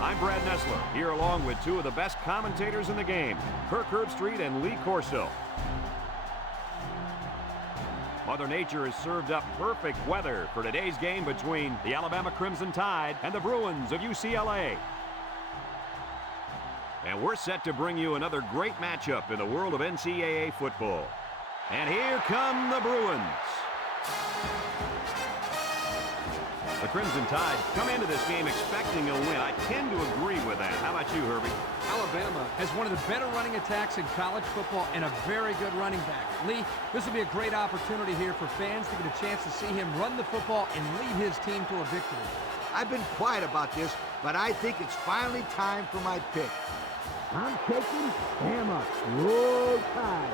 I'm Brad Nessler, here along with two of the best commentators in the game, Kirk Herbstreit and Lee Corso. Mother Nature has served up perfect weather for today's game between the Alabama Crimson Tide and the Bruins of UCLA. And we're set to bring you another great matchup in the world of NCAA football. And here come the Bruins. The Crimson Tide come into this game expecting a win. I tend to agree with that. How about you, Herbie? Alabama has one of the better running attacks in college football and a very good running back. Lee, this will be a great opportunity here for fans to get a chance to see him run the football and lead his team to a victory. I've been quiet about this, but I think it's finally time for my pick. I'm taking Bama. Roll Tide.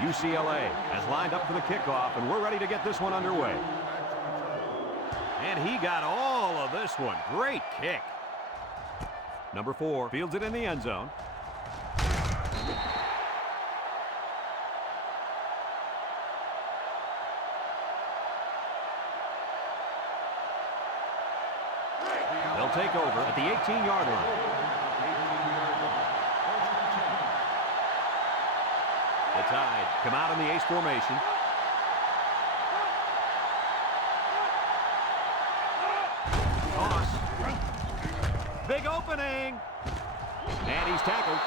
UCLA has lined up for the kickoff, and we're ready to get this one underway. And he got all of this one. Great kick. Number 4 fields it in the end zone. They'll take over at the 18-yard line. The Tide come out in the ace formation. Toss. Big opening. And he's tackled.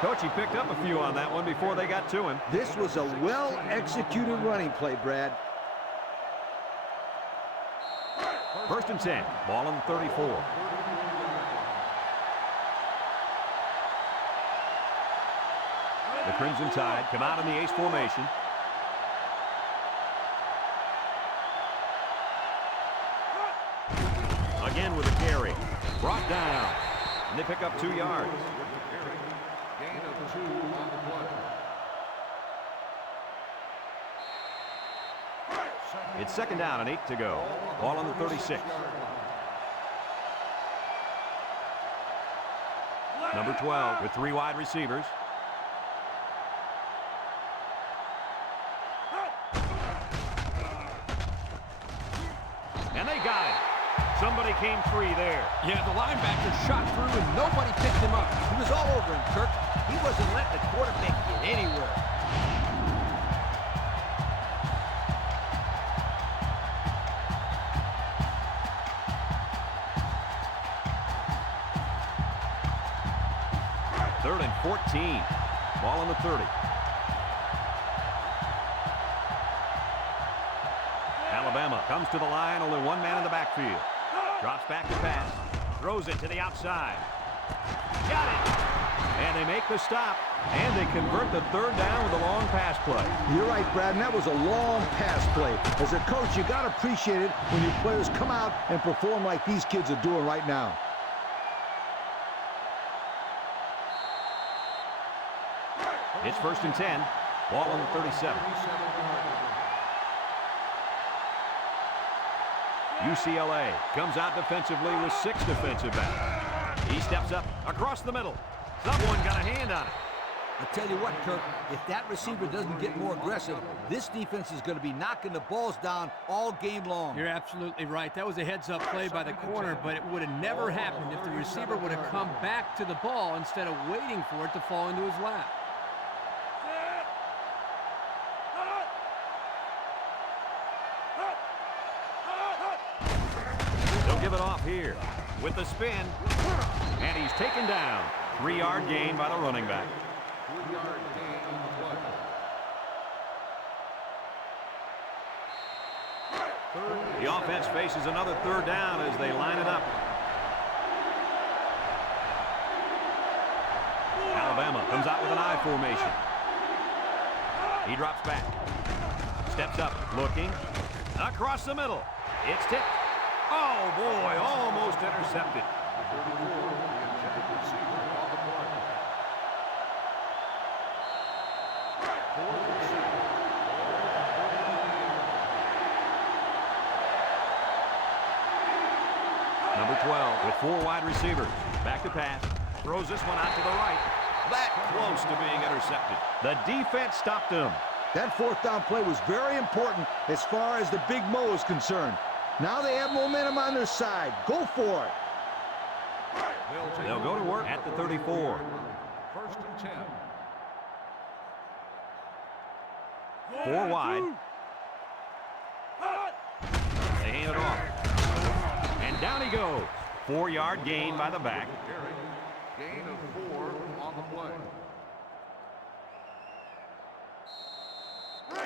Coach, he picked up a few on that one before they got to him. This was a well-executed running play, Brad. 1st and 10. Ball on the 34. The Crimson Tide come out in the ace formation. Again with a carry. Brought down. And they pick up 2 yards. Gain of 2 on the play. It's 2nd down and 8 to go. Ball on the 36. Number 12 with 3 wide receivers. And they got it. Somebody came free there. Yeah, the linebacker shot through and nobody picked him up. He was all over him, Kirk. He wasn't letting the quarterback get anywhere. Third and 14. Ball on the 30. Alabama comes to the line, only one man in the backfield. Drops back to pass. Throws it to the outside. Got it! And they make the stop, and they convert the 3rd down with a long pass play. You're right, Brad, and that was a long pass play. As a coach, you got to appreciate it when your players come out and perform like these kids are doing right now. It's 1st and 10. Ball on the 37. UCLA comes out defensively with 6 defensive backs. He steps up across the middle. Someone got a hand on it. I tell you what, Kirk, if that receiver doesn't get more aggressive, this defense is going to be knocking the balls down all game long. You're absolutely right. That was a heads-up play by the corner, but it would have never happened if the receiver would have come back to the ball instead of waiting for it to fall into his lap. They'll give it off here with the spin, and he's taken down. 3-yard gain by the running back. 3-yard gain on the play. The offense faces another 3rd down as they line it up. Alabama comes out with an I formation. He drops back. Steps up, looking. Across the middle. It's tipped. Oh, boy, almost intercepted. The 34, the intended receiver on the play. Fourth receiver. Number 12 with 4 wide receivers. Back to pass. Throws this one out to the right. That close to being intercepted. The defense stopped him. That fourth down play was very important as far as the Big Mo is concerned. Now they have momentum on their side. Go for it. They'll go to work at the 34. First and 10. 4 wide. They hand it off. And down he goes. 4-yard gain by the back. Gain of 4 on the play.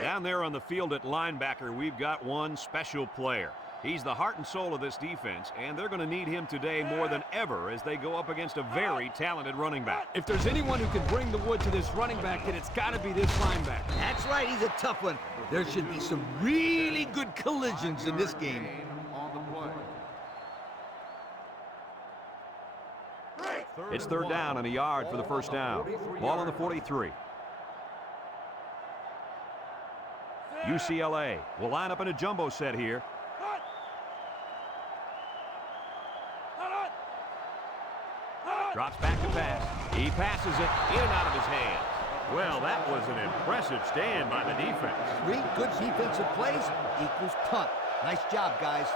Down there on the field at linebacker, we've got one special player. He's the heart and soul of this defense, and they're going to need him today more than ever as they go up against a very talented running back. If there's anyone who can bring the wood to this running back, then it's got to be this linebacker. That's right, he's a tough one. There should be some really good collisions in this game. Gain on the play. It's third down and a yard for the first down. Ball on the 43. UCLA will line up in a jumbo set here. Drops back to pass. He passes it in and out of his hands. Well, that was an impressive stand by the defense. 3 good defensive plays equals punt. Nice job, guys.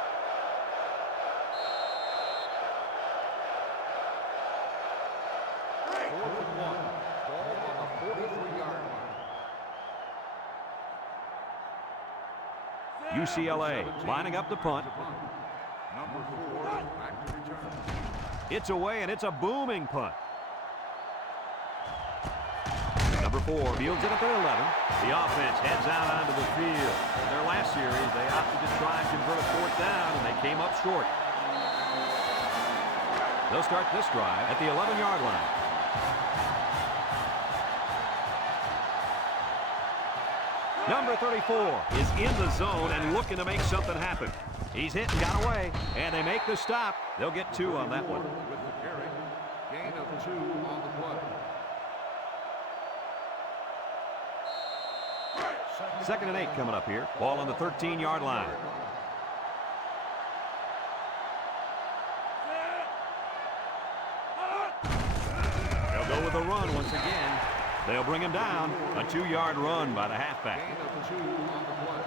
Fourth and 1. Ball on the 43-yard line. UCLA lining up the punt. Number 4 back to return. It's away, and it's a booming punt. Number 4 fields it at the 11. The offense heads out onto the field. In their last series, they opted to try and convert a 4th down, and they came up short. They'll start this drive at the 11-yard line. Number 34 is in the zone and looking to make something happen. He's hit and got away, and they make the stop. They'll get 2 on that one. With the carry. Gain of 2 on the play. Second and 8 coming up here. Ball on the 13-yard line. They'll go with a run once again. They'll bring him down. A 2-yard run by the halfback. Gain of 2 on the play.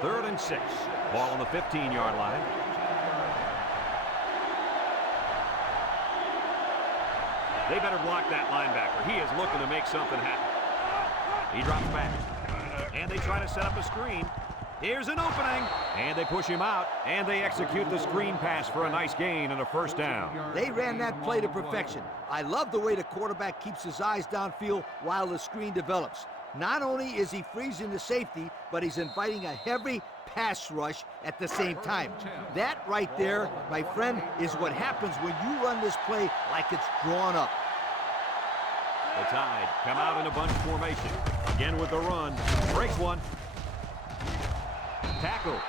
Third and 6. Ball on the 15-yard line. They better block that linebacker. He is looking to make something happen. He drops back. And they try to set up a screen. Here's an opening. And they push him out. And they execute the screen pass for a nice gain and a first down. They ran that play to perfection. I love the way the quarterback keeps his eyes downfield while the screen develops. Not only is he freezing the safety, but he's inviting a heavy pass rush at the same time. That right there, my friend, is what happens when you run this play like it's drawn up. The Tide come out in a bunch formation. Again with the run. Breaks one. Tackle.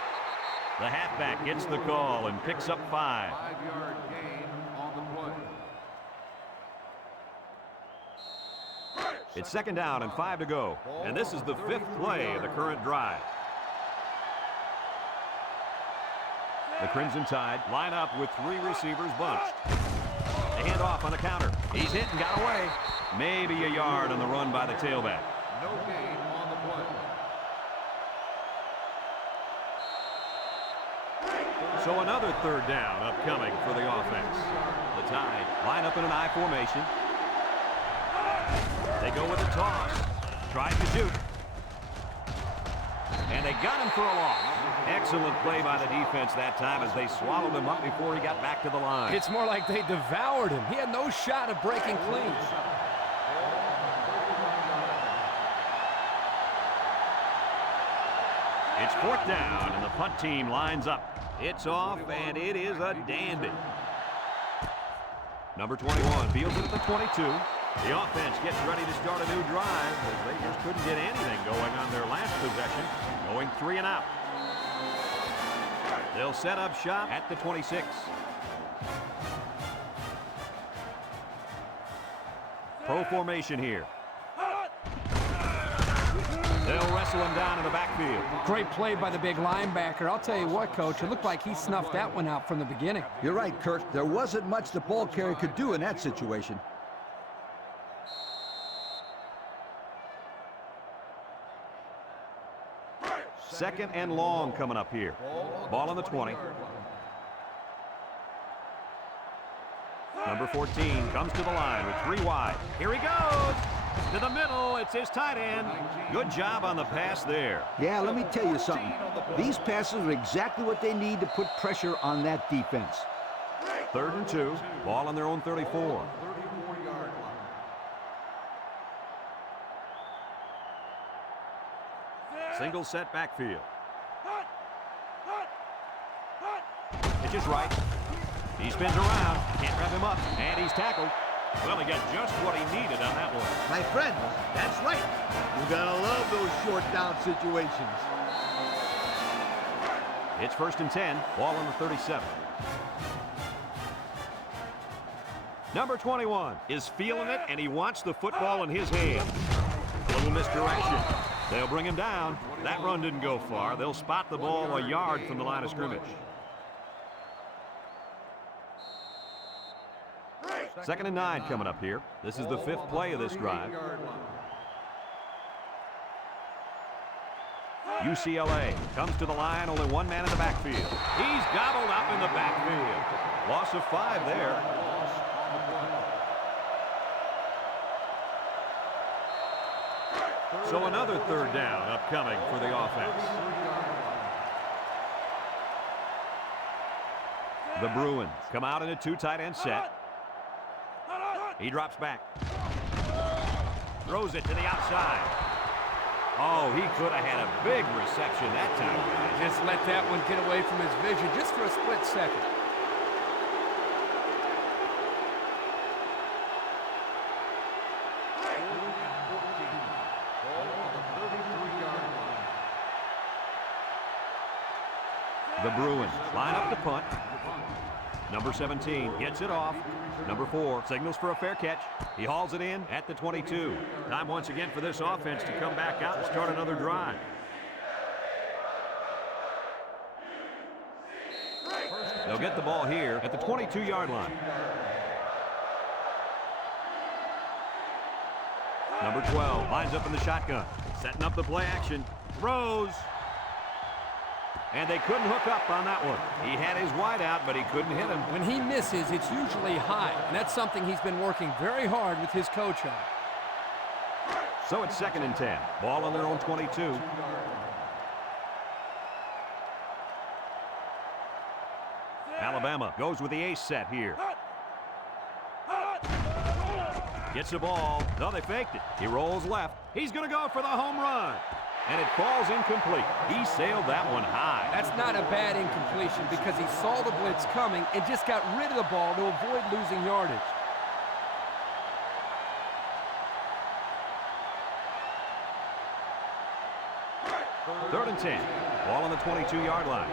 The halfback gets the call and picks up 5. 5-yard gain on the play. It's second down and 5 to go. And this is the 5th play of the current drive. The Crimson Tide line up with 3 receivers bunched. They hand off on the counter. He's hit and got away. Maybe a yard on the run by the tailback. No gain on the play. So another third down upcoming for the offense. The Tide line up in an I formation. They go with a toss. Tries to shoot. And they got him for a loss. Excellent play by the defense that time as they swallowed him up before he got back to the line. It's more like they devoured him. He had no shot of breaking clean. It's 4th down, and the punt team lines up. It's off, and it is a dandy. Number 21 fields it at the 22. The offense gets ready to start a new drive as they just couldn't get anything going on their last possession, going 3 and out. They'll set up shop at the 26. Pro formation here. They'll wrestle him down in the backfield. Great play by the big linebacker. I'll tell you what, Coach, it looked like he snuffed that one out from the beginning. You're right, Kirk. There wasn't much the ball carrier could do in that situation. Second and long coming up here. Ball on the 20. Number 14 comes to the line with 3 wide. Here he goes. To the middle. It's his tight end. Good job on the pass there. Yeah, let me tell you something. These passes are exactly what they need to put pressure on that defense. 3rd and 2. Ball on their own 34. 34-yard line. Single set backfield. Pitch is right. He spins around. Can't wrap him up. And he's tackled. Well, he got just what he needed on that one. My friend, that's right. You gotta love those short down situations. It's 1st and 10. Ball on the 37. Number 21 is feeling it, and he wants the football in his hand. A little misdirection. They'll bring him down. That run didn't go far. They'll spot the ball a yard from the line of scrimmage. 2nd and 9 coming up here. This is the 5th play of this drive. UCLA comes to the line, only 1 man in the backfield. He's gobbled up in the backfield. Loss of 5 there. So another 3rd down upcoming for the offense. The Bruins come out in a 2 tight end set. He drops back. Throws it to the outside. Oh, he could have had a big reception that time. Just let that one get away from his vision just for a split second. The Bruins line up to punt. Number 17 gets it off. Number 4 signals for a fair catch. He hauls it in at the 22. Time once again for this offense to come back out and start another drive. They'll get the ball here at the 22-yard line. Number 12 lines up in the shotgun. Setting up the play action. Throws. And they couldn't hook up on that one. He had his wide out, but he couldn't hit him. When he misses, it's usually high, and that's something he's been working very hard with his coach on. So it's 2nd and 10. Ball on their own 22. Alabama goes with the ace set here. Gets the ball. No, they faked it. He rolls left. He's going to go for the home run. And it falls incomplete. He sailed that one high. That's not a bad incompletion because he saw the blitz coming and just got rid of the ball to avoid losing yardage. Third and 10. Ball on the 22-yard line.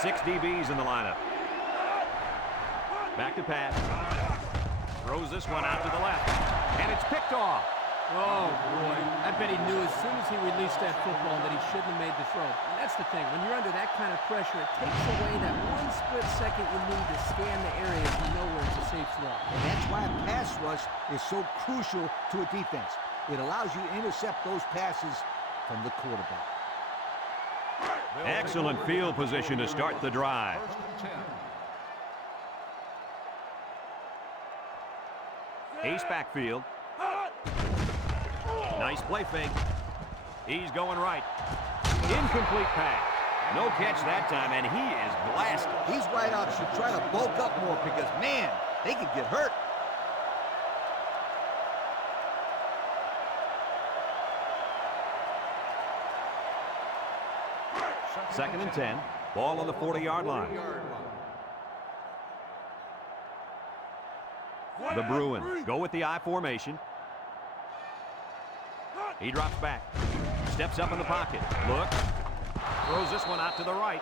6 DBs in the lineup. Back to pass. Throws this one out to the left. And it's picked off. Oh, boy. I bet he knew as soon as he released that football that he shouldn't have made the throw. And that's the thing. When you're under that kind of pressure, it takes away that 1 split second you need to scan the area to know where it's a safe throw. And that's why a pass rush is so crucial to a defense. It allows you to intercept those passes from the quarterback. Excellent field position to start the drive. Ace backfield. Nice play fake. He's going right. Incomplete pass. No catch that time, and he is blasted. These wideouts should try to bulk up more because, man, they could get hurt. Second and 10. Ball on the 40-yard line. The Bruins go with the I formation. He drops back. Steps up in the pocket. Looks. Throws this one out to the right.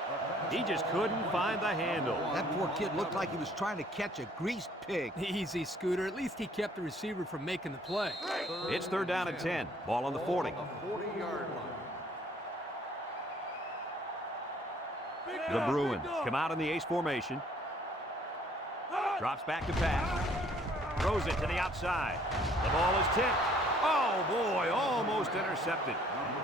He just couldn't find the handle. That poor kid looked like he was trying to catch a greased pig. Easy, Scooter. At least he kept the receiver from making the play. It's 3rd down and 10. Ball on the 40. 40-yard line. The Bruins come out in the ace formation. Drops back to pass. Throws it to the outside. The ball is tipped. Oh, boy, almost intercepted.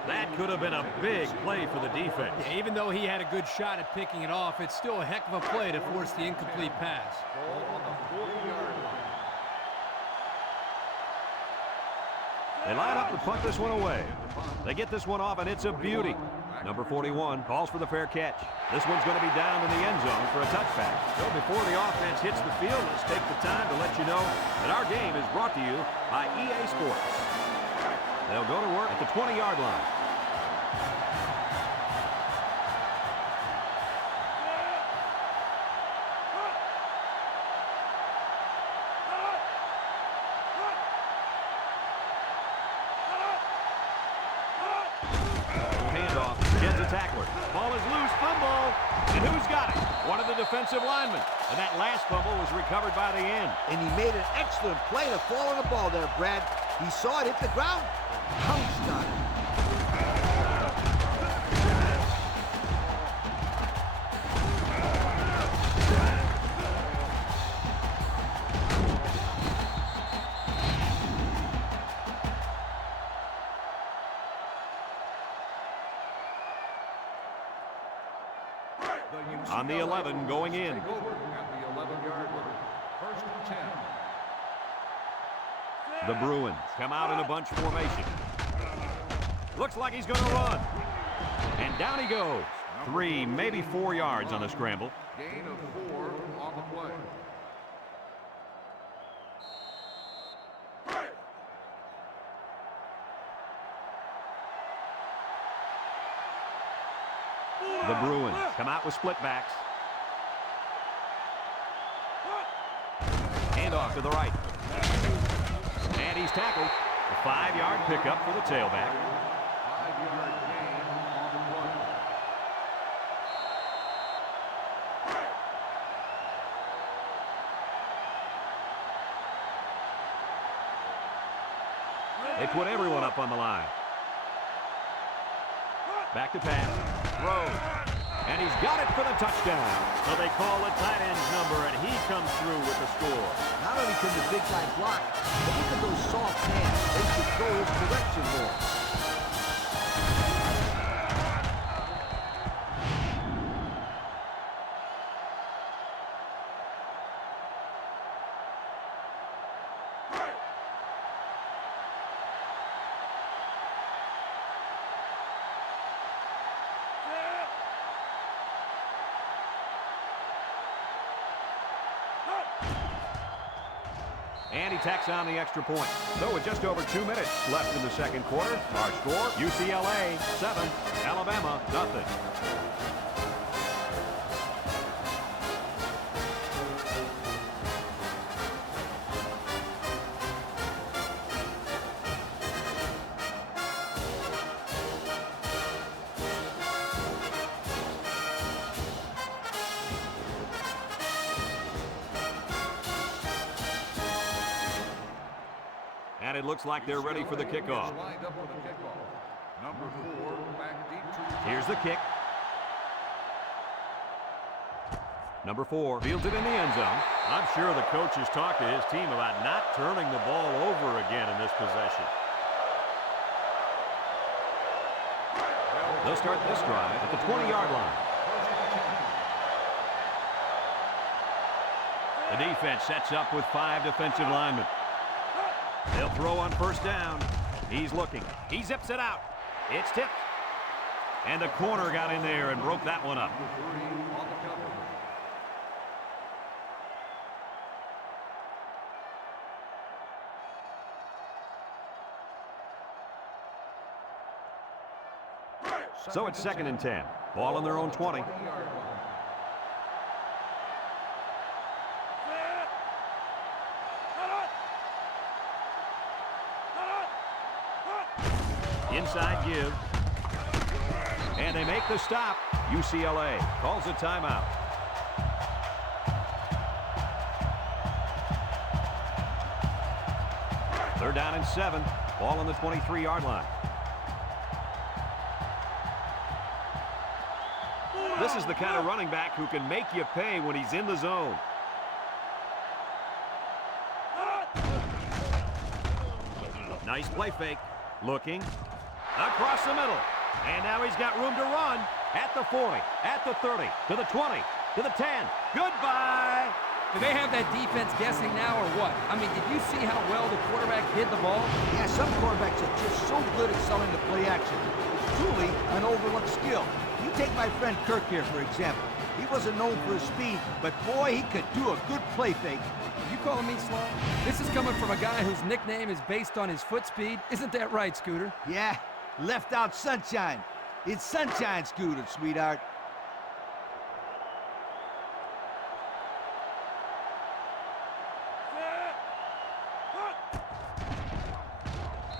That could have been a big play for the defense. Yeah, even though he had a good shot at picking it off, it's still a heck of a play to force the incomplete pass. Ball on the 40-yard line. They line up to punt this one away. They get this one off, and it's a beauty. Number 41 calls for the fair catch. This one's going to be down in the end zone for a touchback. So before the offense hits the field, let's take the time to let you know that our game is brought to you by EA Sports. They'll go to work at the 20-yard line. Handoff, gets a tackler. Ball is loose, fumble. And who's got it? One of the defensive linemen. And that last fumble was recovered by the end. And he made an excellent play to fall on the ball there, Brad. He saw it hit the ground, pounced on it. On the 11 going in. Take over at the 11-yard line. 1st and 10. The Bruins come out in a bunch formation. Looks like he's going to run. And down he goes. 3, maybe 4 yards on the scramble. Gain of 4 on the play. The Bruins come out with split backs. Handoff to the right. And he's tackled. A 5-yard pickup for the tailback. 5-yard gain on the play. They put everyone up on the line. Back to pass. Throws. And he's got it for the touchdown. So they call the tight end's number, and he comes through with the score. Not only can the big guy block, but look at those soft hands. They should go his direction more. And he tacks on the extra point. So with just over 2 minutes left in the second quarter, our score, UCLA 7, Alabama nothing. And it looks like they're ready for the kickoff. Lined up for the kickoff. Number 4 back deep to the Here's the kick. Number 4 fields it in the end zone. I'm sure the coach has talked to his team about not turning the ball over again in this possession. They'll start this drive at the 20-yard line. The defense sets up with 5 defensive linemen. They'll throw on first down. He's looking. He zips it out. It's tipped. And the corner got in there and broke that one up. number 3 on the cover. So it's 2nd and 10. Ball on their own 20. 20-yard line. Onside give. And they make the stop. UCLA calls a timeout. Third down and 7. Ball on the 23-yard line. This is the kind of running back who can make you pay when he's in the zone. Nice play fake. Looking. Across the middle. And now he's got room to run. At the 40. At the 30. To the 20. To the 10. Goodbye. Do they have that defense guessing now or what? I mean, did you see how well the quarterback hid the ball? Yeah, some quarterbacks are just so good at selling the play action. It's truly an overlooked skill. You take my friend Kirk here, for example. He wasn't known for his speed, but boy, he could do a good play fake. You calling me slow? This is coming from a guy whose nickname is based on his foot speed. Isn't that right, Scooter? Yeah, left out sunshine. It's sunshine, Scooter, sweetheart.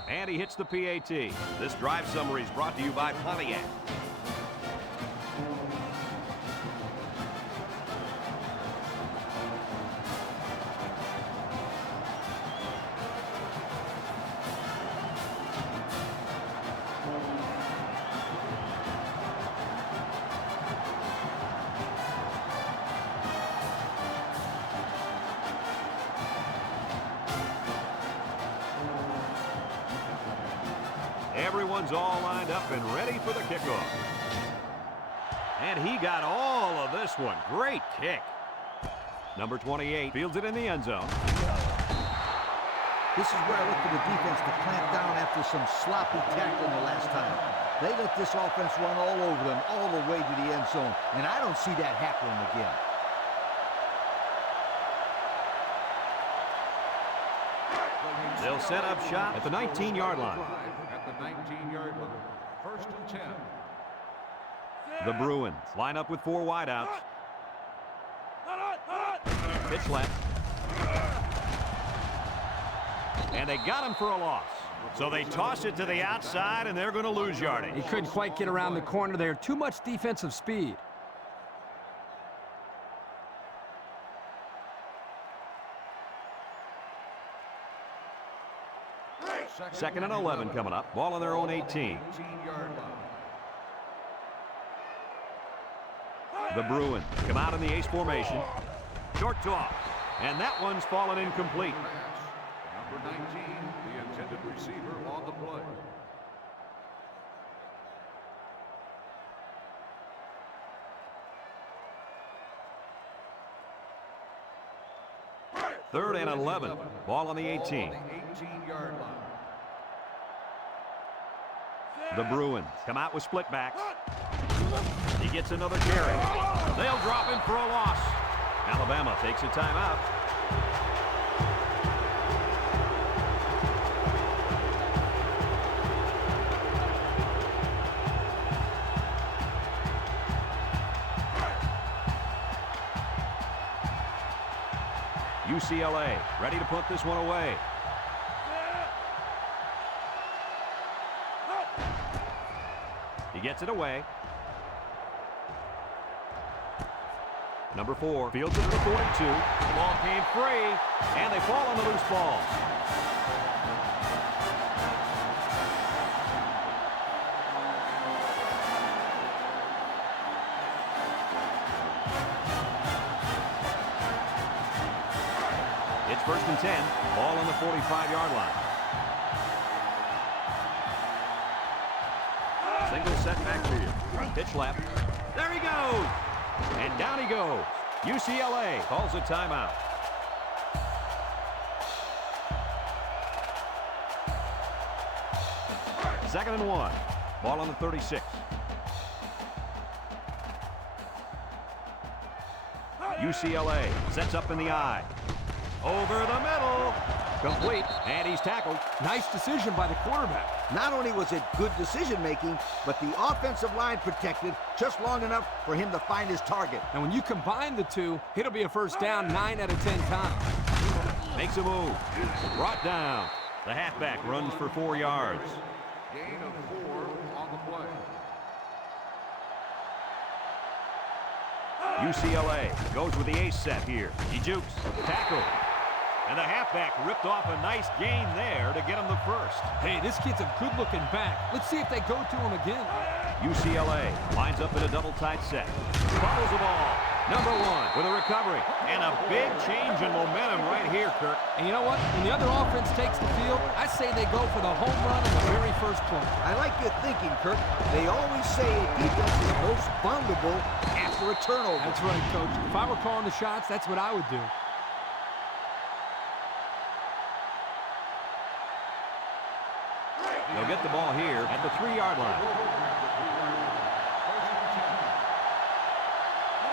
And he hits the PAT. This drive summary is brought to you by Pontiac. Everyone's all lined up and ready for the kickoff. And he got all of this one. Great kick. Number 28 fields it in the end zone. This is where I look for the defense to clamp down after some sloppy tackling the last time. They let this offense run all over them, all the way to the end zone, and I don't see that happening again. They'll set up shop at the 19-yard line. At the 19-yard line. First and 10. The Bruins line up with 4 wideouts. Pitch left. And they got him for a loss. So they toss it to the outside, and they're going to lose yardage. He couldn't quite get around the corner there. Too much defensive speed. Second and 11 coming up. Ball on their own 18. 18-yard line. The Bruins come out in the ace formation. Short toss. And that one's fallen incomplete. Number 19, the intended receiver on the play. Third and 11. Ball on the 18. On the 18-yard line. The Bruins come out with split backs. He gets another carry. They'll drop him for a loss. Alabama takes a timeout. UCLA ready to put this one away. He gets it away. Number 4 fields it to the 42. The ball came free, and they fall on the loose ball. It's first and 10. Ball on the 45-yard line. Single set backfield. Pitch left. There he goes. And down he goes. UCLA calls a timeout. Second and 1. Ball on the 36. UCLA sets up in the I. Over the middle. Complete. And he's tackled. Nice decision by the quarterback. Not only was it good decision-making, but the offensive line protected just long enough for him to find his target. And when you combine the two, it'll be a first down 9 out of 10 times. Makes a move. Brought down. The halfback runs for 4 yards. Gain of 4 on the play. UCLA goes with the ace set here. He jukes. Tackle. And the halfback ripped off a nice gain there to get him the first. Hey, this kid's a good-looking back. Let's see if they go to him again. UCLA lines up in a double-tight set. Fumbles the ball. Number 1 with a recovery. And a big change in momentum right here, Kirk. And you know what? When the other offense takes the field, I say they go for the home run on the very first play. I like your thinking, Kirk. They always say a defense is most vulnerable after a turnover. That's right, Coach. If I were calling the shots, that's what I would do. They'll get the ball here at the 3-yard line.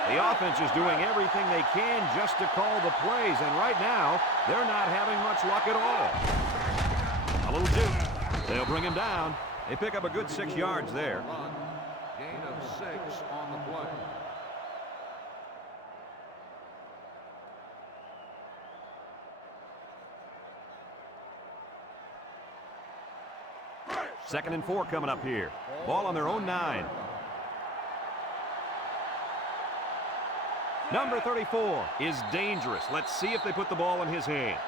The offense is doing everything they can just to call the plays, and right now, they're not having much luck at all. A little juke. They'll bring him down. They pick up a good 6 yards there. Run. Gain of 6 on the play. Second and 4 coming up here. Ball on their own 9. Number 34 is dangerous. Let's see if they put the ball in his hands.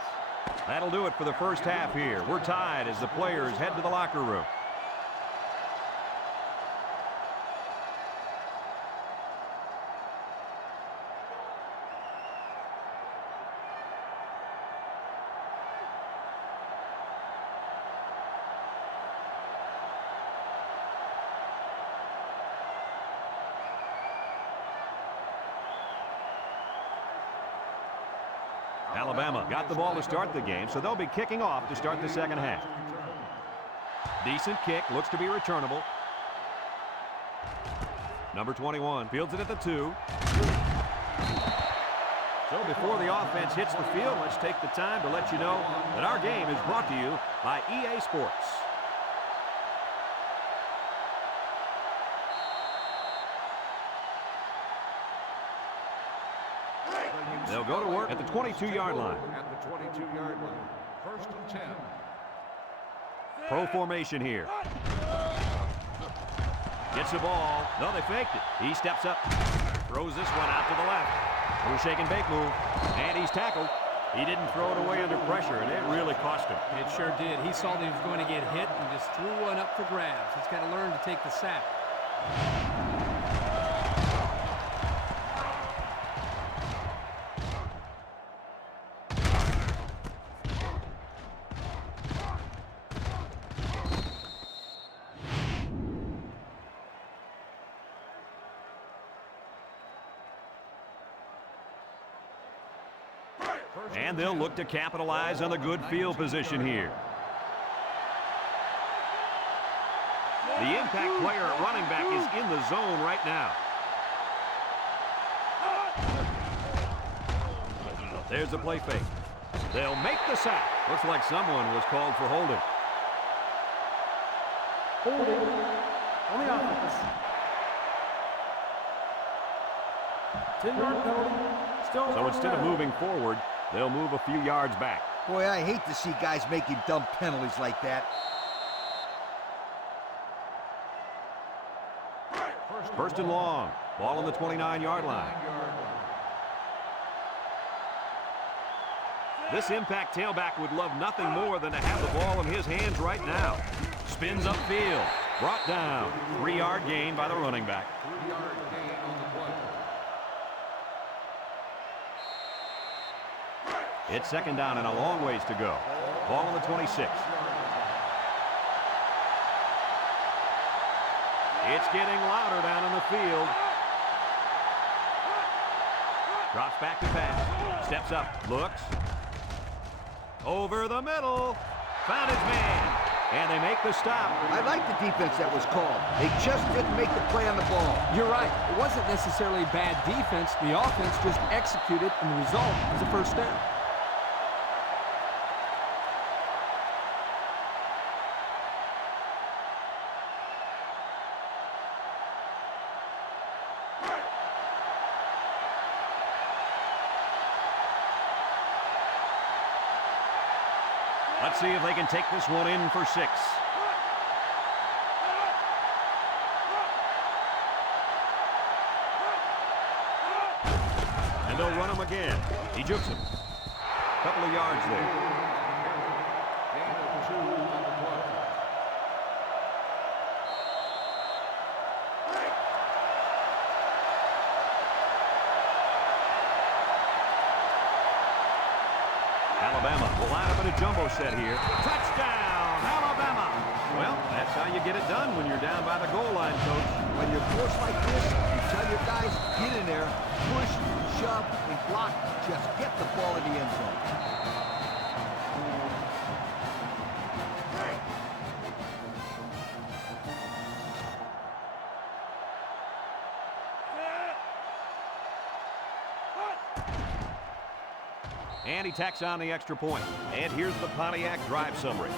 That'll do it for the first half here. We're tied as the players head to the locker room. Alabama got the ball to start the game, so they'll be kicking off to start the second half. Decent kick, looks to be returnable. Number 21 fields it at the 2. So before the offense hits the field, let's take the time to let you know that our game is brought to you by EA Sports. They'll go to work at the 22-yard line. At the 22-yard line. First and 10. Pro formation here. Gets the ball. No, they faked it. He steps up. Throws this one out to the left. Little shake and bake move. And he's tackled. He didn't throw it away under pressure, and it really cost him. It sure did. He saw that he was going to get hit and just threw one up for grabs. He's got to learn to take the sack. And they'll look to capitalize on the good field position here. The impact player at running back is in the zone right now. There's the play fake. They'll make the sack. Looks like someone was called for holding. Holding on the offense. 10-yard penalty. Still So instead of moving forward, they'll move a few yards back. Boy, I hate to see guys making dumb penalties like that. First and long. Ball on the 29-yard line. This impact tailback would love nothing more than to have the ball in his hands right now. Spins upfield. Brought down. 3-yard gain by the running back. 3-yard gain on the play. It's second down and a long ways to go. Ball on the 26. It's getting louder down in the field. Drops back to pass. Steps up. Looks. Over the middle. Found his man. And they make the stop. I like the defense that was called. They just didn't make the play on the ball. You're right. It wasn't necessarily bad defense. The offense just executed, and the result was a first down. Let's see if they can take this one in for 6. they'll run him again. He jukes him. Couple of yards there. Gain of 2 on the play. Alabama will line up in a jumbo set here. Touchdown, Alabama! Well, that's how you get it done when you're down by the goal line, Coach. When you're forced like this, you tell your guys, get in there, push, shove, and block. Just get the ball in the end zone. And he tacks on the extra point. And here's the Pontiac drive summary.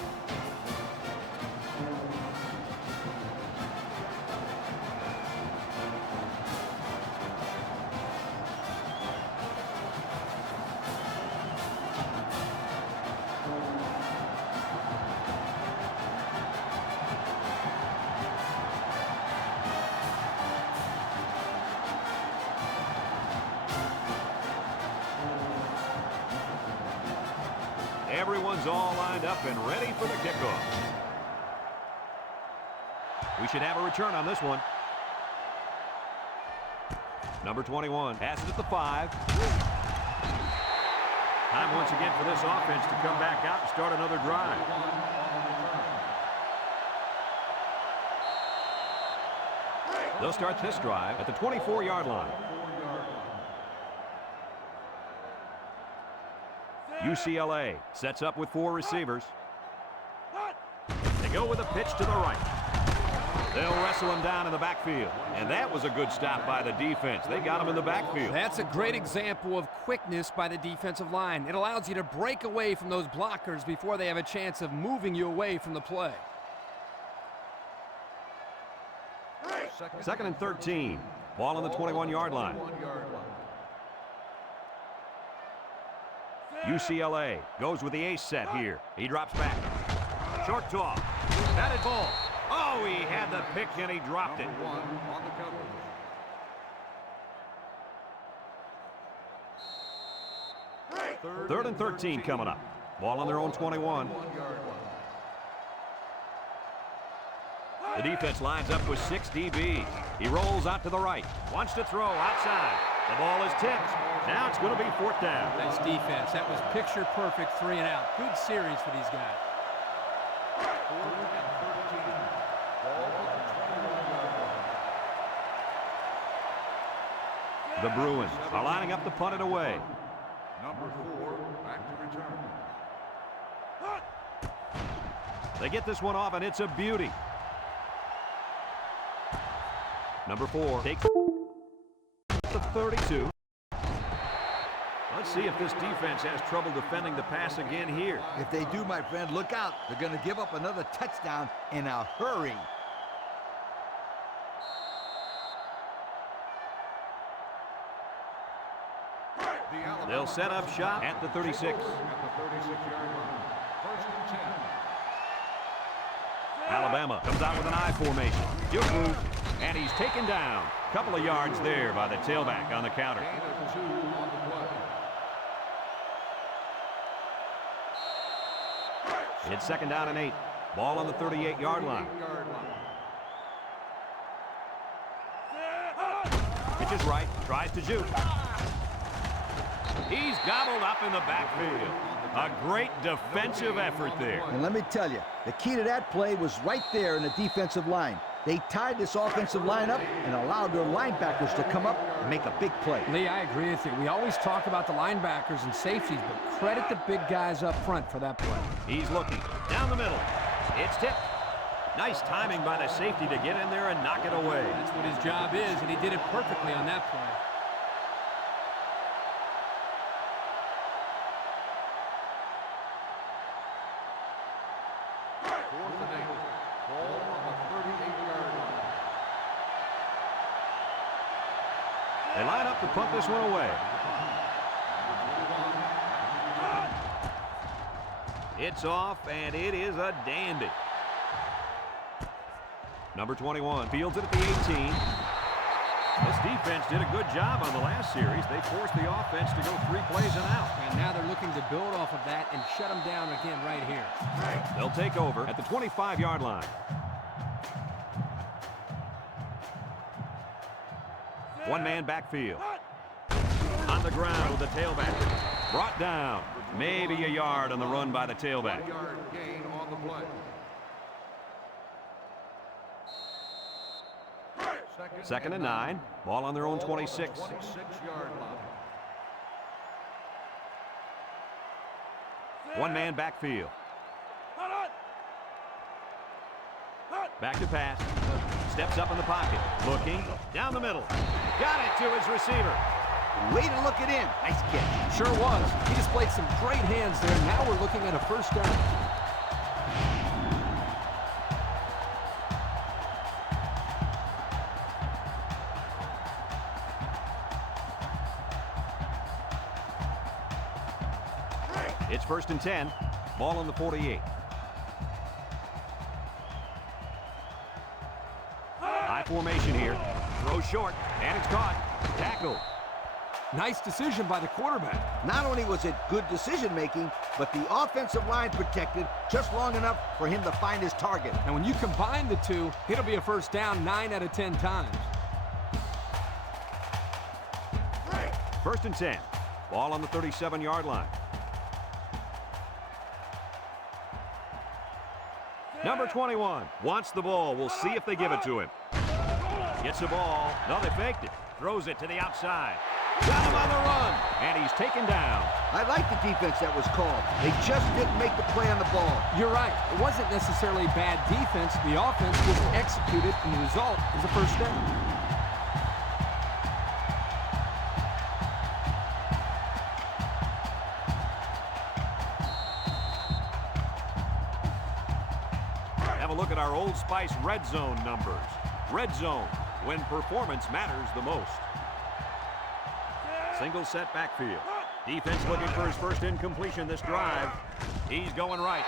Everyone's all lined up and ready for the kickoff. We should have a return on this one. Number 21 has it at the 5. Time once again for this offense to come back out and start another drive. They'll start this drive at the 24-yard line. UCLA sets up with 4 receivers. They go with a pitch to the right. They'll wrestle him down in the backfield. And that was a good stop by the defense. They got him in the backfield. That's a great example of quickness by the defensive line. It allows you to break away from those blockers before they have a chance of moving you away from the play. Second and 13. Ball on the 21-yard line. UCLA goes with the ace set here. He drops back. Short toss. Batted ball. Oh, he had the pick and he dropped it. Third and 13 coming up. Ball on their own 21. The defense lines up with 6 DBs. He rolls out to the right. Wants to throw outside. The ball is tipped. Now it's going to be 4th down. Nice defense. That was picture perfect 3 and out. Good series for these guys. The Bruins are lining up to punt it away. Number 4, back to return. They get this one off, and it's a beauty. Number 4 takes the 32. Let's see if this defense has trouble defending the pass again here. If they do, my friend, look out. They're going to give up another touchdown in a hurry. They'll set up shop at the 36. At the 36-yard line. 1st and 10. Alabama comes out with an I formation. Good move, and he's taken down. Couple of yards there by the tailback on the counter. Gain of 2 on the play. It's 2nd down and 8. Ball on the 38-yard line. Pitch is right. Tries to juke. He's gobbled up in the backfield. A great defensive effort there. And let me tell you, the key to that play was right there in the defensive line. They tied this offensive line up and allowed their linebackers to come up and make a big play. Lee, I agree with you. We always talk about the linebackers and safeties, but credit the big guys up front for that play. He's looking. Down the middle. It's tipped. Nice timing by the safety to get in there and knock it away. That's what his job is, and he did it perfectly on that play. They line up to punt this one away. It's off, and it is a dandy. Number 21 fields it at the 18. This defense did a good job on the last series. They forced the offense to go 3 plays and out. And now they're looking to build off of that and shut them down again right here. They'll take over at the 25-yard line. One-man backfield. On the ground with the tailback. Brought down. Maybe a yard on the run by the tailback. 1-yard gain on the play. Second and 9. Ball on their own 26. 26-yard line. One-man backfield. Back to pass. Steps up in the pocket. Looking. Down the middle. Got it to his receiver. Way to look it in. Nice catch. Sure was. He displayed some great hands there. Now we're looking at a first down. It's first and 10. Ball on the 48. High formation here. Throw short, and it's caught. Tackle. Nice decision by the quarterback. Not only was it good decision-making, but the offensive line protected just long enough for him to find his target. And when you combine the two, it'll be a first down 9 out of 10 times. First and 10. Ball on the 37-yard line. Number 21 wants the ball. We'll see if they give it to him. Gets the ball. No, they faked it. Throws it to the outside. Got him on the run, and he's taken down. I like the defense that was called. They just didn't make the play on the ball. You're right. It wasn't necessarily bad defense. The offense just executed, and the result is a first down. Have a look at our Old Spice red zone numbers. Red zone, when performance matters the most. Single set backfield. Defense looking for his first incompletion this drive. He's going right.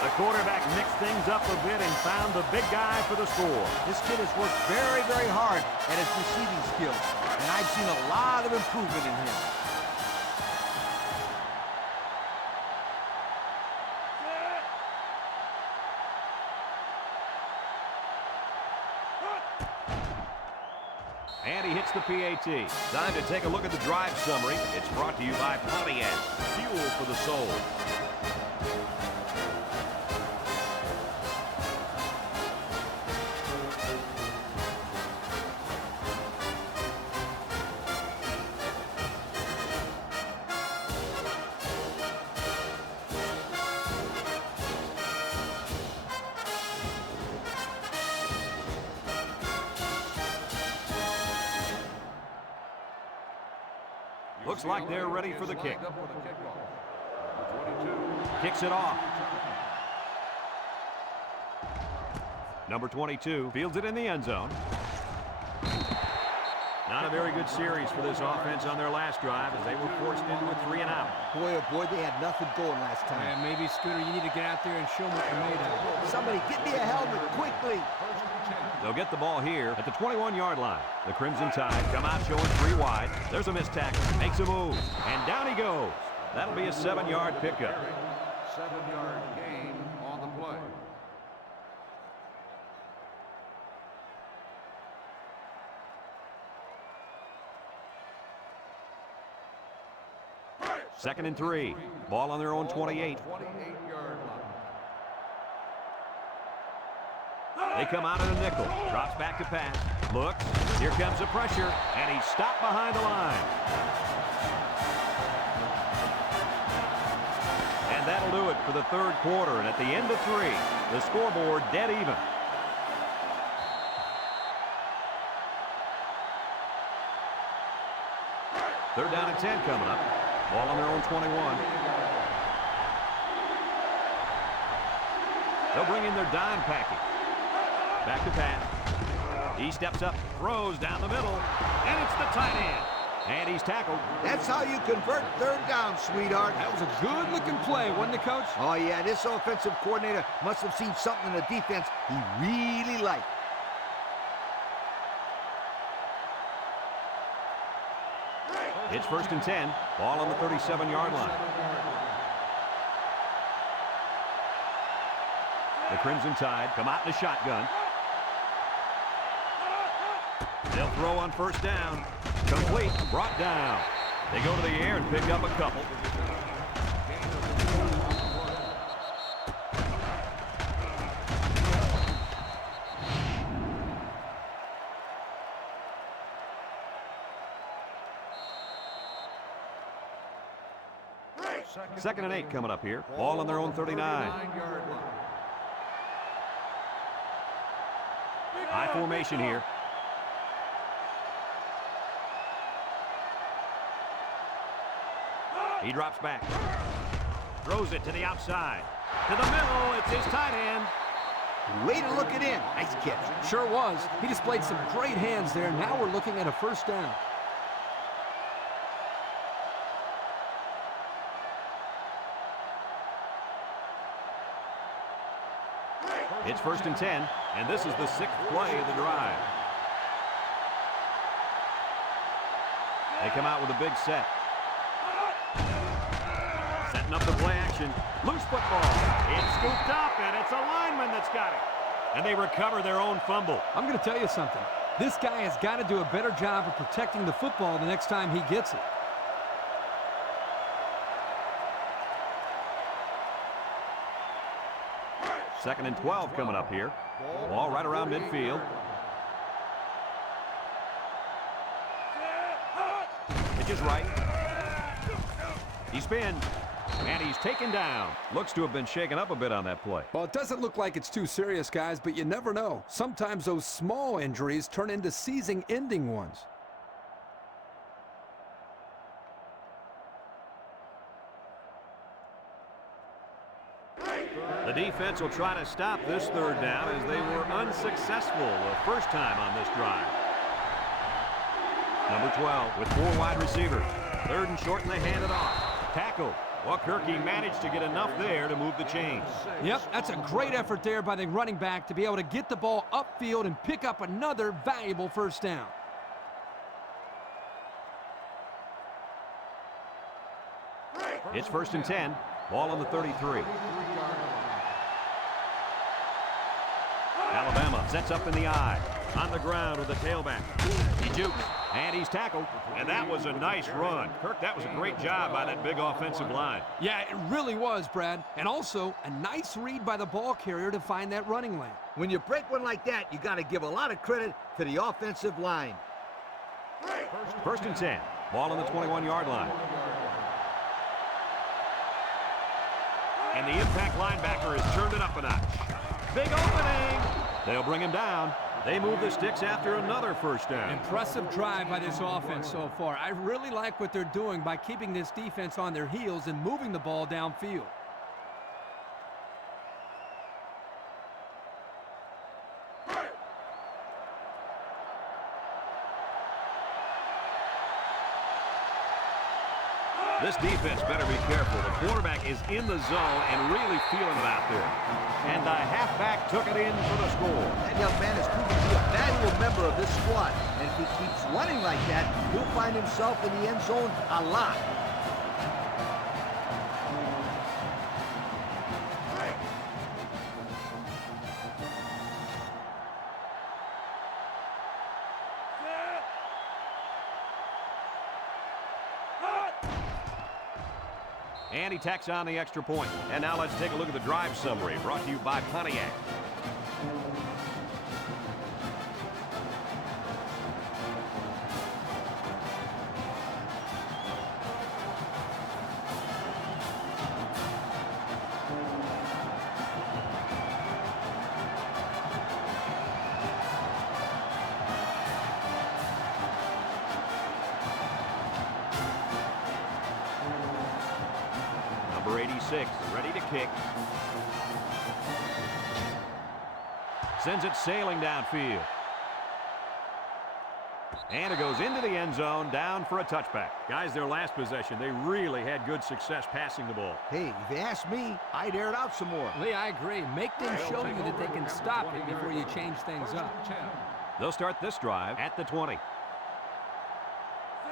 The quarterback mixed things up a bit and found the big guy for the score. This kid has worked very, very hard at his receiving skills, and I've seen a lot of improvement in him. And he hits the PAT. Time to take a look at the drive summary. It's brought to you by Pontiac. Fuel for the soul. Looks like they're ready for the kick. Kicks it off. Number 22 fields it in the end zone. Not a very good series for this offense on their last drive as they were forced into a 3 and out. Boy, oh boy, they had nothing going last time. Yeah, maybe, Scooter, you need to get out there and show them what you're made of. Somebody get me a helmet quickly. They'll get the ball here at the 21-yard line. The Crimson Tide come out showing 3 wide. There's a missed tackle. Makes a move. And down he goes. That'll be a 7-yard pickup. 7-yard gain on the play. Second and 3. Ball on their own 28. 28-yard line. They come out in a nickel. Drops back to pass. Looks. Here comes the pressure. And he's stopped behind the line. And that'll do it for the third quarter. And at the end of 3, the scoreboard dead even. Third down and 10 coming up. Ball on their own 21. They'll bring in their dime package. Back to pass. He steps up, throws down the middle, and it's the tight end. And he's tackled. That's how you convert third down, sweetheart. That was a good-looking play, wasn't it, Coach? Oh, yeah, this offensive coordinator must have seen something in the defense he really liked. It's 1st and 10. Ball on the 37-yard line. The Crimson Tide come out in the shotgun. They'll throw on 1st down. Complete. Brought down. They go to the air and pick up a couple. Second and 8 coming up here. Ball on their own 39. High formation here. He drops back. Throws it to the outside. To the middle. It's his tight end. Way to look it in. Nice catch. Sure was. He displayed some great hands there. Now we're looking at a 1st down. It's 1st and 10, and this is the 6th play of the drive. They come out with a big set. Setting up the play action. Loose football. It's scooped up, and it's a lineman that's got it. And they recover their own fumble. I'm going to tell you something. This guy has got to do a better job of protecting the football the next time he gets it. Second and 12 coming up here. Ball right around midfield. Pitch is right. He spins. And he's taken down. Looks to have been shaken up a bit on that play. Well, it doesn't look like it's too serious, guys, but you never know. Sometimes those small injuries turn into season-ending ones. The defense will try to stop this 3rd down as they were unsuccessful the first time on this drive. Number 12 with 4 wide receivers. 3rd and short, and they hand it off. Tackle. Well, Kirky managed to get enough there to move the chains. Yep, that's a great effort there by the running back to be able to get the ball upfield and pick up another valuable 1st down. It's 1st and 10. Ball on the 33. Alabama sets up in the eye. On the ground with the tailback. He jukes, and he's tackled. And that was a nice run. Kirk, that was a great job by that big offensive line. Yeah, it really was, Brad. And also, a nice read by the ball carrier to find that running lane. When you break one like that, you got to give a lot of credit to the offensive line. 1st and 10. Ball on the 21-yard line. And the impact linebacker has turned it up a notch. Big opening. They'll bring him down. They move the sticks after another 1st down. Impressive drive by this offense so far. I really like what they're doing by keeping this defense on their heels and moving the ball downfield. This defense better be careful. The quarterback is in the zone and really feeling it out there. And the halfback took it in for the score. That young man has proven to be a valuable member of this squad. And if he keeps running like that, he'll find himself in the end zone a lot. And he tacks on the extra point. And now let's take a look at the drive summary brought to you by Pontiac. Number 86, ready to kick. Sends it sailing downfield. And it goes into the end zone, down for a touchback. Guys, their last possession, they really had good success passing the ball. Hey, if you ask me, I'd air it out some more. Lee, I agree. Make them show you that they can stop it before you change things up. They'll start this drive at the 20.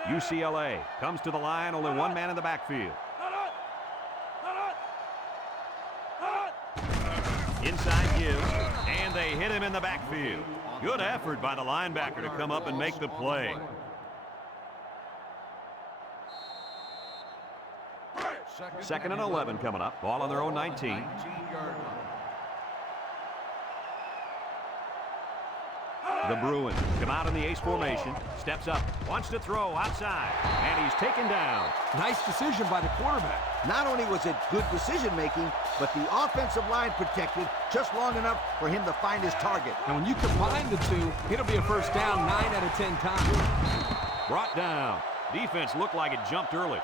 UCLA comes to the line, only one man in the backfield. Inside gives, and they hit him in the backfield. Good effort by the linebacker to come up and make the play. Second and 11 coming up. Ball on their own 19. 19-yard line. The Bruins come out in the ace formation. Steps up, wants to throw outside, and he's taken down. Nice decision by the quarterback. Not only was it good decision-making, but the offensive line protected just long enough for him to find his target. And when you combine the two, it'll be a first down 9 out of 10 times. Brought down. Defense looked like it jumped early.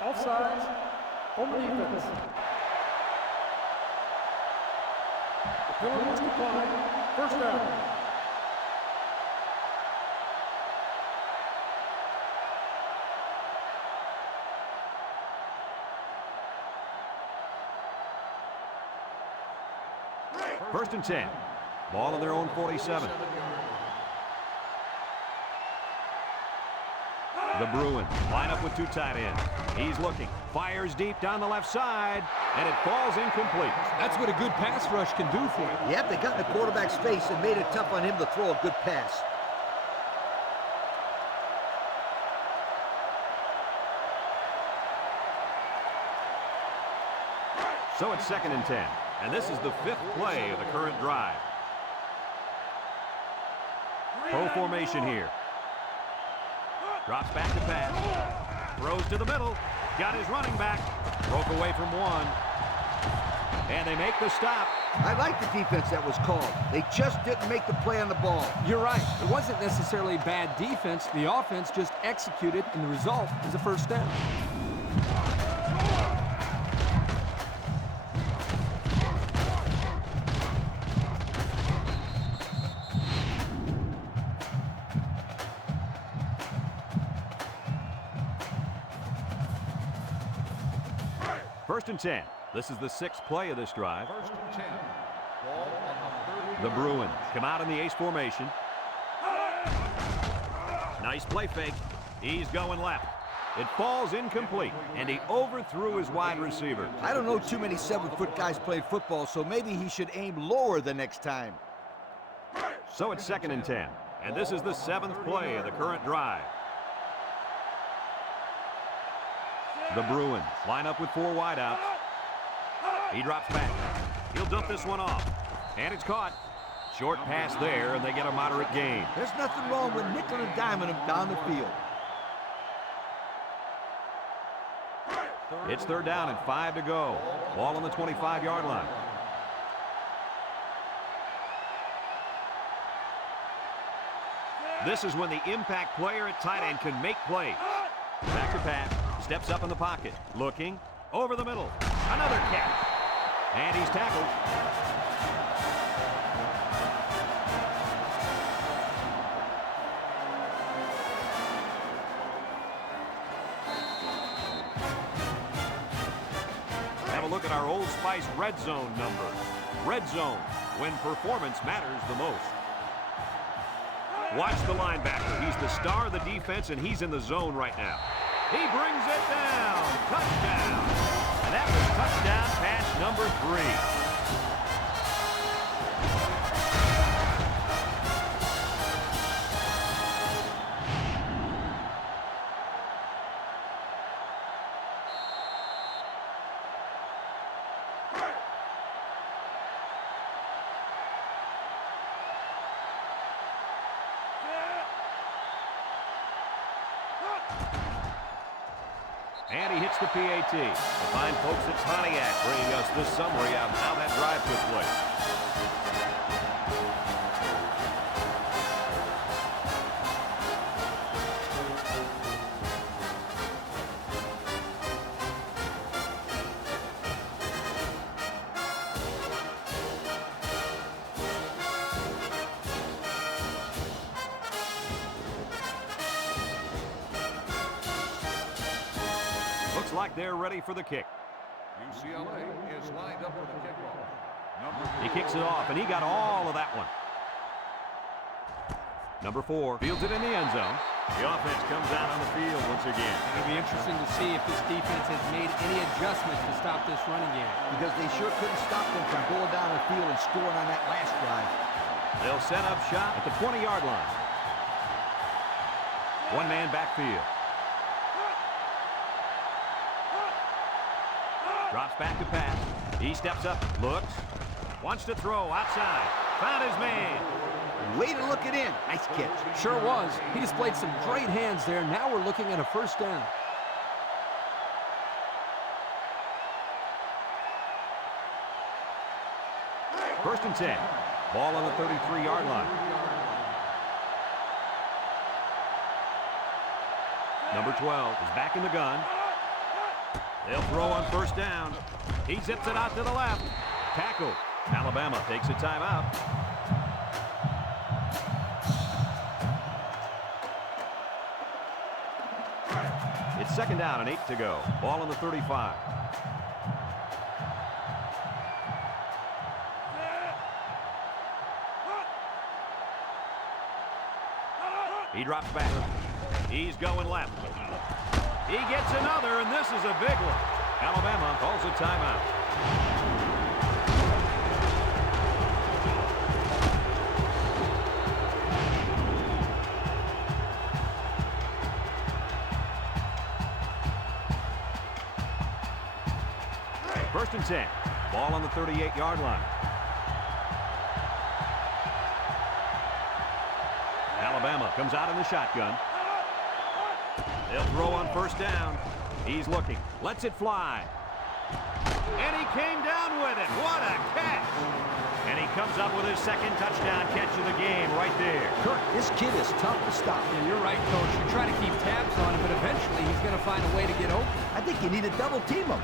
Offsides. On the defense. The penalty is declined. First down. First and 10. Ball on their own 47. The Bruins line up with two tight ends. He's looking, fires deep down the left side, and it falls incomplete. That's what a good pass rush can do for you. Yep, they got in the quarterback's face and made it tough on him to throw a good pass. So it's second and 10, and this is the fifth play of the current drive. Pro formation here. Drops back to pass. Throws to the middle. Got his running back. Broke away from one. And they make the stop. I like the defense that was called. They just didn't make the play on the ball. You're right. It wasn't necessarily bad defense. The offense just executed, and the result is a first down. First and 10. This is the sixth play of this drive. First and 10. Ball on The Bruins come out in the ace formation. Nice play fake. He's going left. It falls incomplete, and he overthrew his wide receiver. I don't know too many 7-foot guys playing football, so maybe he should aim lower the next time. So it's second and 10, and this is the seventh play of the current drive. The Bruins line up with four wideouts. He drops back. He'll dump this one off, and it's caught. Short pass there, and they get a moderate gain. There's nothing wrong with nickel and diming him down the field. It's third down and 5 to go. Ball on the 25-yard line. This is when the impact player at tight end can make plays. Back to pass. Steps up in the pocket. Looking. Over the middle. Another catch. And he's tackled. Have a look at our Old Spice Red Zone numbers. Red Zone, when performance matters the most. Watch the linebacker. He's the star of the defense, and he's in the zone right now. He brings it down. Touchdown. And that was touchdown pass number 3. And he hits the PAT. The fine folks at Pontiac bringing us this summary of how that drive took place. Looks like they're ready for the kick. UCLA is lined up for the kickoff. He kicks it off, and he got all of that one. Number 4 fields it in the end zone. The offense comes out on the field once again. It'll be interesting to see if this defense has made any adjustments to stop this running game. Because they sure couldn't stop them from going down the field and scoring on that last drive. They'll set up shop at the 20-yard line. One-man backfield. Drops back to pass. He steps up, looks, wants to throw outside. Found his man. Way to look it in. Nice catch. Sure was. He displayed some great hands there. Now we're looking at a first down. First and 10. Ball on the 33-yard line. Number 12 is back in the gun. They'll throw on first down. He zips it out to the left. Tackle. Alabama takes a timeout. It's second down and 8 to go. Ball on the 35. He drops back. He's going left. He gets another, and this is a big one. Alabama calls a timeout. First and 10. Ball on the 38-yard line. Alabama comes out in the shotgun. They'll throw on first down. He's looking. Lets it fly. And he came down with it. What a catch. And he comes up with his second touchdown catch of the game right there. Kirk, this kid is tough to stop. Yeah, you're right, Coach. You try to keep tabs on him, but eventually he's going to find a way to get open. I think you need to double team him.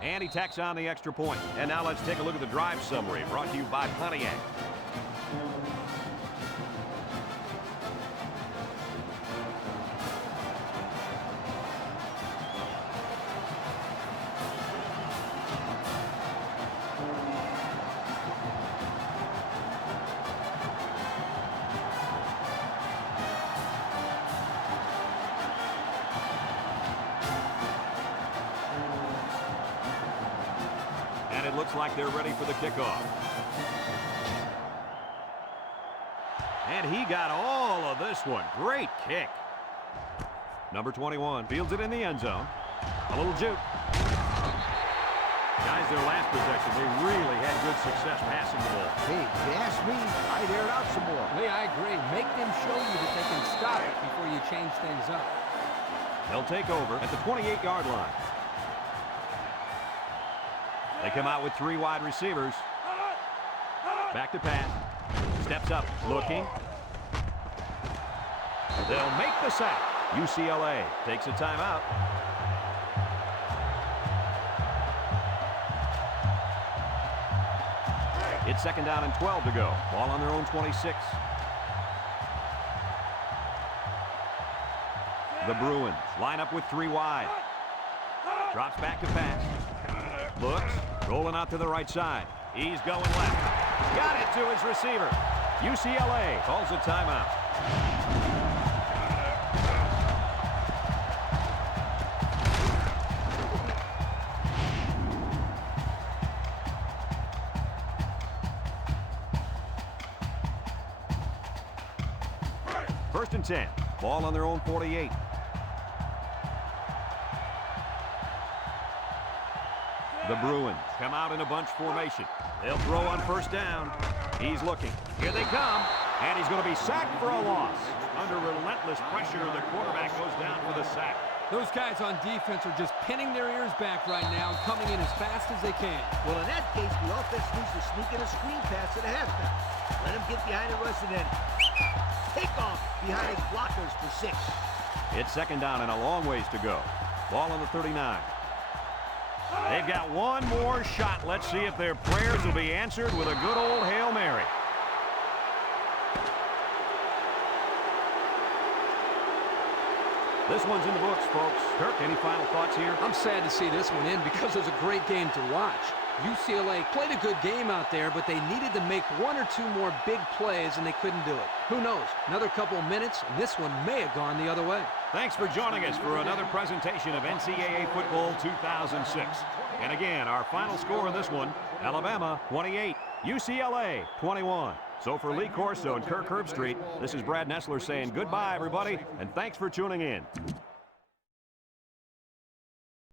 And he tacks on the extra point. And now let's take a look at the drive summary brought to you by Pontiac. And it looks like they're ready for the kickoff. And he got all of this one. Great kick. Number 21 fields it in the end zone. A little juke. Guys, their last possession, they really had good success passing the ball. Hey, if you ask me, I'd air it out some more. Hey, I agree. Make them show you that they can stop it before you change things up. They'll take over at the 28-yard line. They come out with 3 wide receivers. Back to pass. Steps up, looking. They'll make the sack. UCLA takes a timeout. It's second down and 12 to go. Ball on their own 26. The Bruins line up with 3 wide. Drops back to pass. Looks, rolling out to the right side. He's going left. Got it to his receiver. UCLA calls a timeout. First and 10. Ball on their own 48. The Bruins come out in a bunch formation. They'll throw on first down. He's looking. Here they come. And he's going to be sacked for a loss. Under relentless pressure, the quarterback goes down for the sack. Those guys on defense are just pinning their ears back right now and coming in as fast as they can. Well, in that case, the offense needs to sneak in a screen pass at a halfback. Let him get behind the rush and then take off behind his blockers for 6. It's second down and a long ways to go. Ball on the 39. They've got one more shot. Let's see if their prayers will be answered with a good old Hail Mary. This one's in the books, folks. Kirk, any final thoughts here? I'm sad to see this one in because it was a great game to watch. UCLA played a good game out there, but they needed to make one or two more big plays, and they couldn't do it. Who knows? Another couple of minutes, and this one may have gone the other way. Thanks for joining us for another presentation of NCAA Football 2006. And again, our final score in this one, Alabama 28, UCLA 21. So for Lee Corso and Kirk Herbstreit, this is Brad Nessler saying goodbye, everybody, and thanks for tuning in.